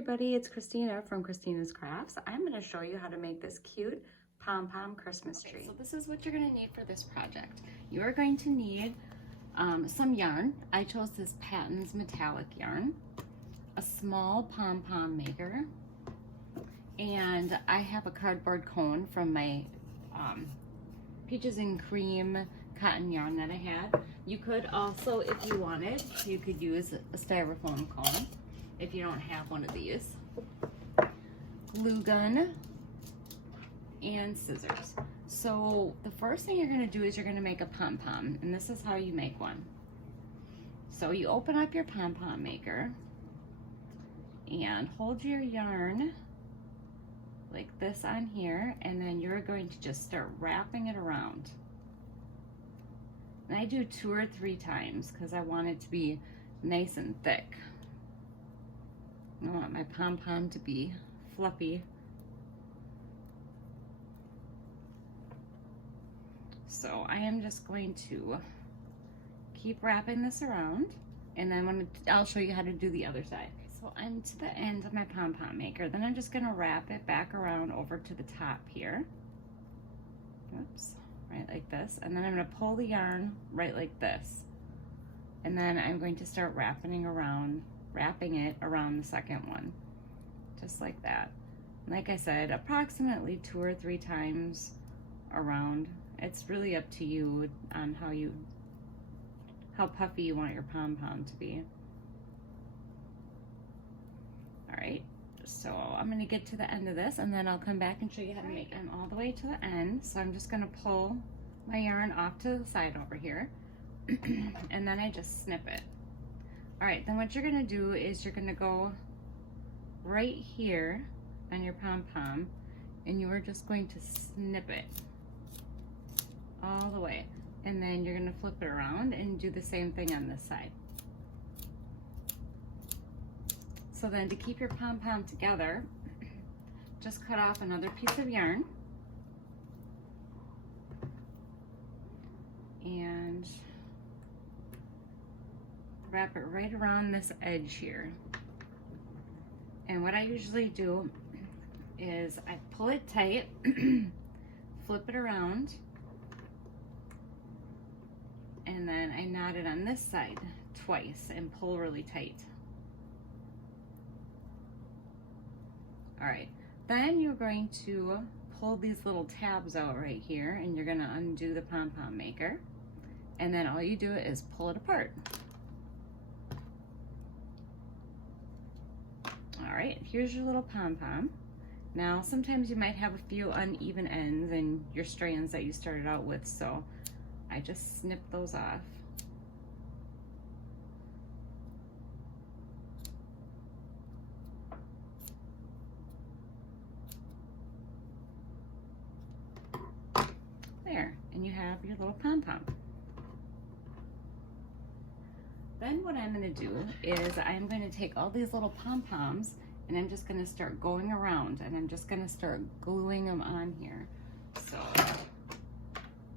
everybody, it's Christina from Christina's Crafts. I'm going to show you how to make this cute Pom Pom Christmas tree. So this is what you're going to need for this project. You are going to need some yarn. I chose this Patton's metallic yarn, a small pom-pom maker, and I have a cardboard cone from my peaches and cream cotton yarn that I had. You could also, if you wanted, you could use a styrofoam cone if you don't have one of these. Glue gun and scissors. So the first thing you're going to do is you're going to make a pom-pom, and this is how you make one. So you open up your pom-pom maker and hold your yarn like this on here, and then you're going to just start wrapping it around. And I do 2 or 3 times because I want it to be nice and thick. I want my pom-pom to be fluffy. So I am just going to keep wrapping this around, and then I'll show you how to do the other side. So I'm to the end of my pom-pom maker. Then I'm just gonna wrap it back around over to the top here. Oops, right like this. And then I'm gonna pull the yarn right like this. And then I'm going to start wrapping it around the second one, just like that. Like I said, approximately 2 or 3 times around. It's really up to you on how puffy you want your pom-pom to be. All right, so I'm gonna get to the end of this, and then I'll come back and show you how to make it. I'm all the way to the end, so I'm just gonna pull my yarn off to the side over here, and then I just snip it. All right, then what you're gonna do is you're gonna go right here on your pom-pom, and you are just going to snip it all the way. And then you're gonna flip it around and do the same thing on this side. So then to keep your pom-pom together, just cut off another piece of yarn and wrap it right around this edge here. And what I usually do is I pull it tight, flip it around, and then I knot it on this side twice and pull really tight. All right, then you're going to pull these little tabs out right here, and you're gonna undo the pom-pom maker, and then all you do is pull it apart. All right, here's your little pom-pom. Now, sometimes you might have a few uneven ends in your strands that you started out with, so I just snip those off. There, and you have your little pom-pom. Then what I'm going to do is I'm going to take all these little pom-poms, and I'm just going to start going around, and I'm just going to start gluing them on here. So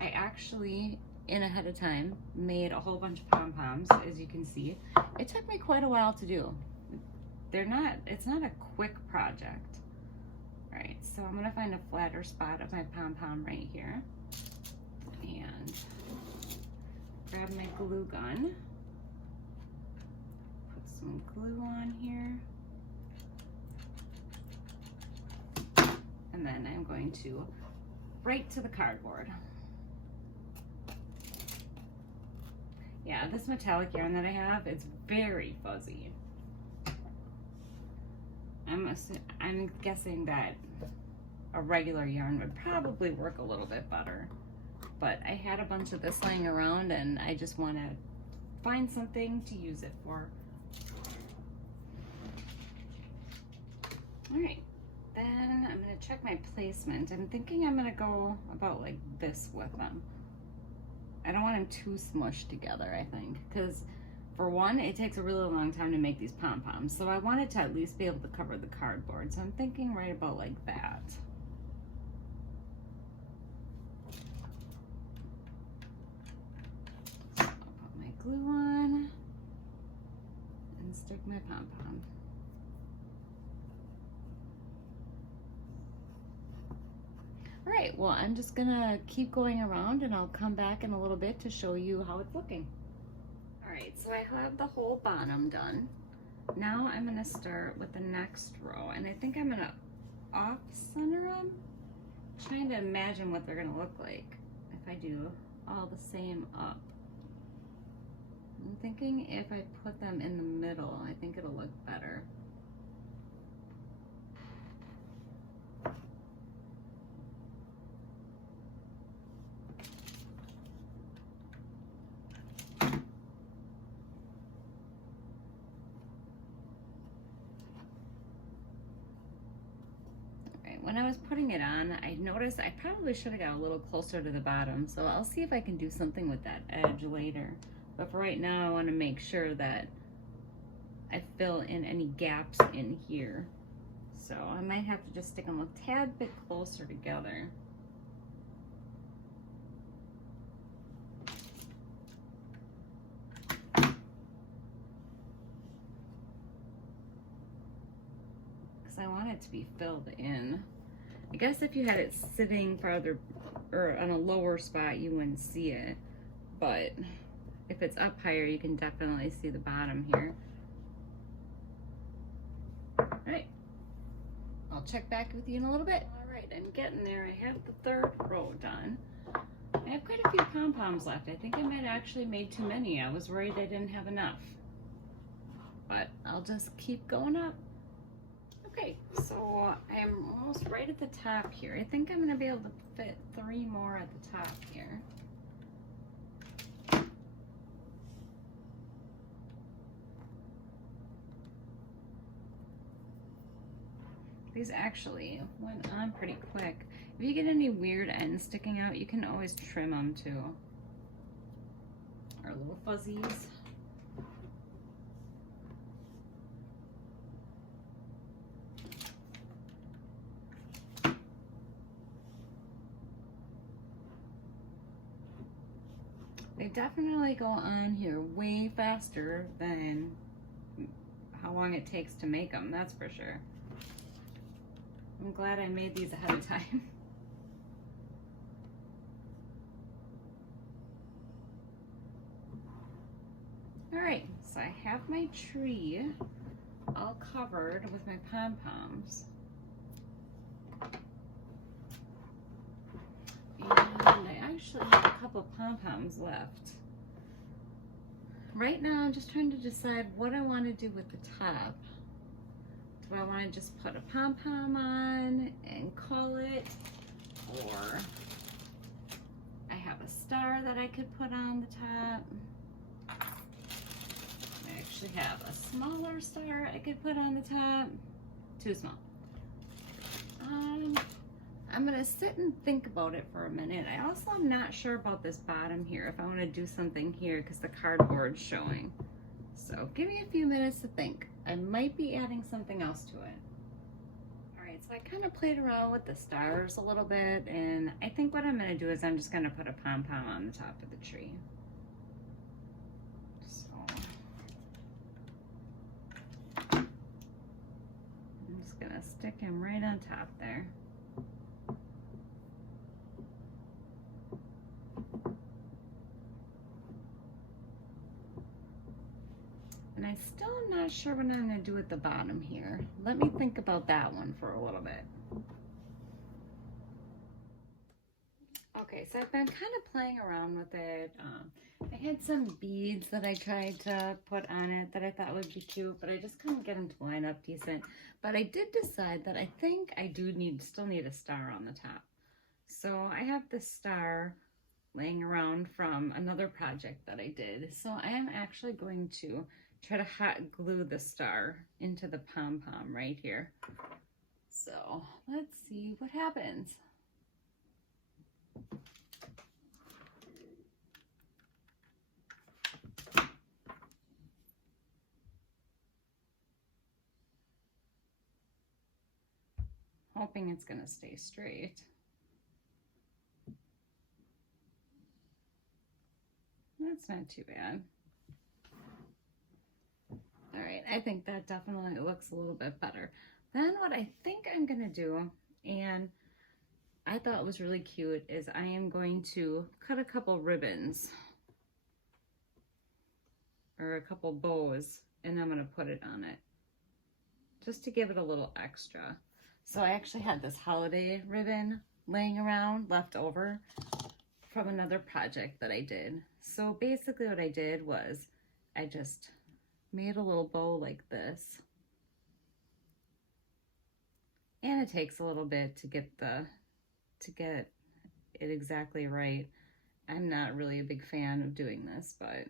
I actually, ahead of time, made a whole bunch of pom-poms, as you can see. It took me quite a while to do. It's not a quick project. All right, so I'm going to find a flatter spot of my pom-pom right here, and grab my glue gun, put some glue on here, and then I'm going to right to the cardboard. Yeah, this metallic yarn that I have, it's very fuzzy. I'm guessing that a regular yarn would probably work a little bit better, but I had a bunch of this laying around, and I just want to find something to use it for. All right, then I'm going to check my placement. I'm thinking I'm going to go about like this with them. I don't want them too smushed together, I think, because for one, it takes a really long time to make these pom-poms, so I wanted to at least be able to cover the cardboard, so I'm thinking right about like that. So I'll put my glue on and stick my pom-pom. All right, well, I'm just gonna keep going around and I'll come back in a little bit to show you how it's looking. All right, so I have the whole bottom done. Now I'm gonna start with the next row, and I think I'm gonna off center them. Trying to imagine what they're gonna look like if I do all the same up. I'm thinking if I put them in the middle, I think it'll look better. When I was putting it on, I noticed I probably should have got a little closer to the bottom, so I'll see if I can do something with that edge later. But for right now, I want to make sure that I fill in any gaps in here. So I might have to just stick them a tad bit closer together. Because I want it to be filled in. I guess if you had it sitting farther or on a lower spot, you wouldn't see it. But if it's up higher, you can definitely see the bottom here. All right, I'll check back with you in a little bit. All right, I'm getting there. I have the third row done. I have quite a few pom-poms left. I think I might have actually made too many. I was worried I didn't have enough. But I'll just keep going up. Okay, so I'm almost right at the top here. I think I'm gonna be able to fit 3 more at the top here. These actually went on pretty quick. If you get any weird ends sticking out, you can always trim them too. Our little fuzzies. They definitely go on here way faster than how long it takes to make them, that's for sure. I'm glad I made these ahead of time. All right, so I have my tree all covered with my pom-poms. And I actually have a couple pom-poms left. Right now, I'm just trying to decide what I want to do with the top. Do I want to just put a pom-pom on and call it? Or I have a star that I could put on the top. I actually have a smaller star I could put on the top. Too small. I'm gonna sit and think about it for a minute. I also am not sure about this bottom here, if I want to do something here because the cardboard's showing. So give me a few minutes to think. I might be adding something else to it. All right, so I kind of played around with the stars a little bit, and I think what I'm gonna do is I'm just gonna put a pom-pom on the top of the tree. So I'm just gonna stick him right on top there. And I still am not sure what I'm going to do at the bottom here. Let me think about that one for a little bit. Okay, so I've been kind of playing around with it. I had some beads that I tried to put on it that I thought would be cute, but I just couldn't get them to line up decent. But I did decide that I think I do still need a star on the top. So I have this star laying around from another project that I did. So I am actually going to try to hot glue the star into the pom-pom right here. So let's see what happens. Hoping it's gonna stay straight. That's not too bad. All right, I think that definitely looks a little bit better. Then what I think I'm gonna do, and I thought was really cute is I am going to cut a couple ribbons or a couple bows, and I'm going to put it on it just to give it a little extra. So I actually had this holiday ribbon laying around left over from another project that I did. So basically what I did was I just made a little bow like this. And it takes a little bit to get it exactly right. I'm not really a big fan of doing this, but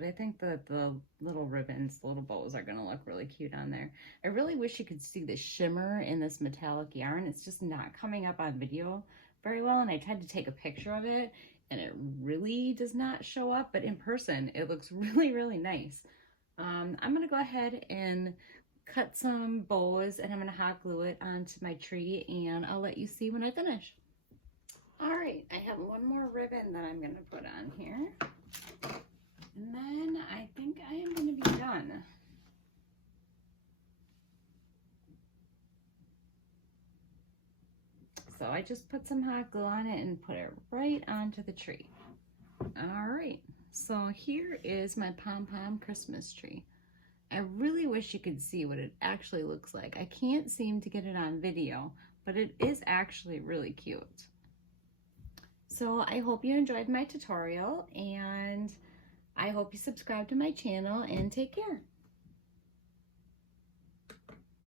I think that the little ribbons, the little bows are gonna look really cute on there. I really wish you could see the shimmer in this metallic yarn. It's just not coming up on video very well, and I tried to take a picture of it, and it really does not show up, but in person, it looks really, really nice. I'm gonna go ahead and cut some bows, and I'm gonna hot glue it onto my tree, and I'll let you see when I finish. All right, I have one more ribbon that I'm gonna put on here. And then I think I am going to be done. So I just put some hot glue on it and put it right onto the tree. All right, so here is my Pom Pom Christmas tree. I really wish you could see what it actually looks like. I can't seem to get it on video, but it is actually really cute. So I hope you enjoyed my tutorial, and I hope you subscribe to my channel, and take care.